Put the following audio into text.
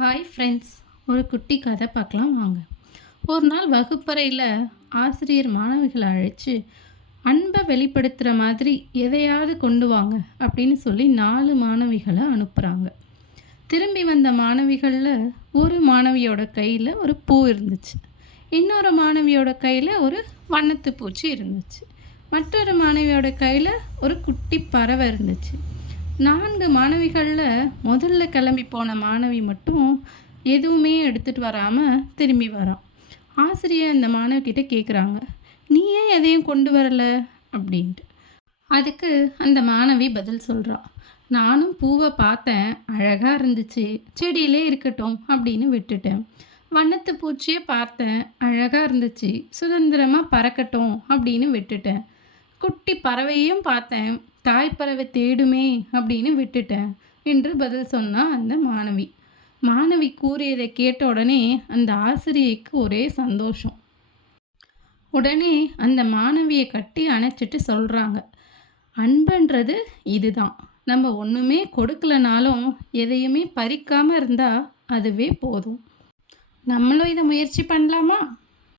Hi friends ஒரு குட்டி கதை பார்க்கலாம் வாங்க. ஒரு நாள் வகுப்பறையில் ஆசிரியர் மாணவிகளை அழைச்சி அன்பை வெளிப்படுத்துகிற மாதிரி எதையாவது கொண்டு வாங்க அப்படின்னு சொல்லி நாலு மாணவிகளை அனுப்புகிறாங்க திரும்பி வந்த மாணவிகளில் ஒரு மாணவியோட கையில் ஒரு பூ இருந்துச்சு. இன்னொரு மாணவியோட கையில் ஒரு வண்ணத்து பூச்சி இருந்துச்சு. மற்றொரு மாணவியோட கையில் ஒரு குட்டி பறவை இருந்துச்சு. நான்கு மாணவிகளில் முதல்ல கிளம்பி போன மாணவி மட்டும் எதுவுமே எடுத்துகிட்டு வராமல் திரும்பி வரான். ஆசிரியர் அந்த மாணவிக்கிட்ட கேட்குறாங்க நீ ஏன் எதையும் கொண்டு வரலை? அப்படின்ட்டு. அதுக்கு அந்த மாணவி பதில் சொல்கிறான் நானும் பூவை பார்த்தேன் அழகாக இருந்துச்சு செடியிலே இருக்கட்டும் அப்படின்னு விட்டுட்டேன். வண்ணத்து பூச்சியை பார்த்தேன் அழகாக இருந்துச்சு சுதந்திரமாக பறக்கட்டும் அப்படின்னு விட்டுட்டேன். குட்டி பறவையும் பார்த்தேன். தாய் பறவை தேடுமே அப்படின்னு விட்டுட்டேன் என்று பதில் சொன்னா அந்த மாணவி. மாணவி கூறியதை கேட்ட உடனே அந்த ஆசிரியைக்கு ஒரே சந்தோஷம். உடனே அந்த மாணவியை கட்டி அணைச்சிட்டு சொல்கிறாங்க அன்புன்றது இதுதான். நம்ம ஒன்றுமே கொடுக்கலனாலும் எதையுமே பறிக்காமல் இருந்தால் அதுவே போதும். நம்மளும் இதை முயற்சி பண்ணலாமா?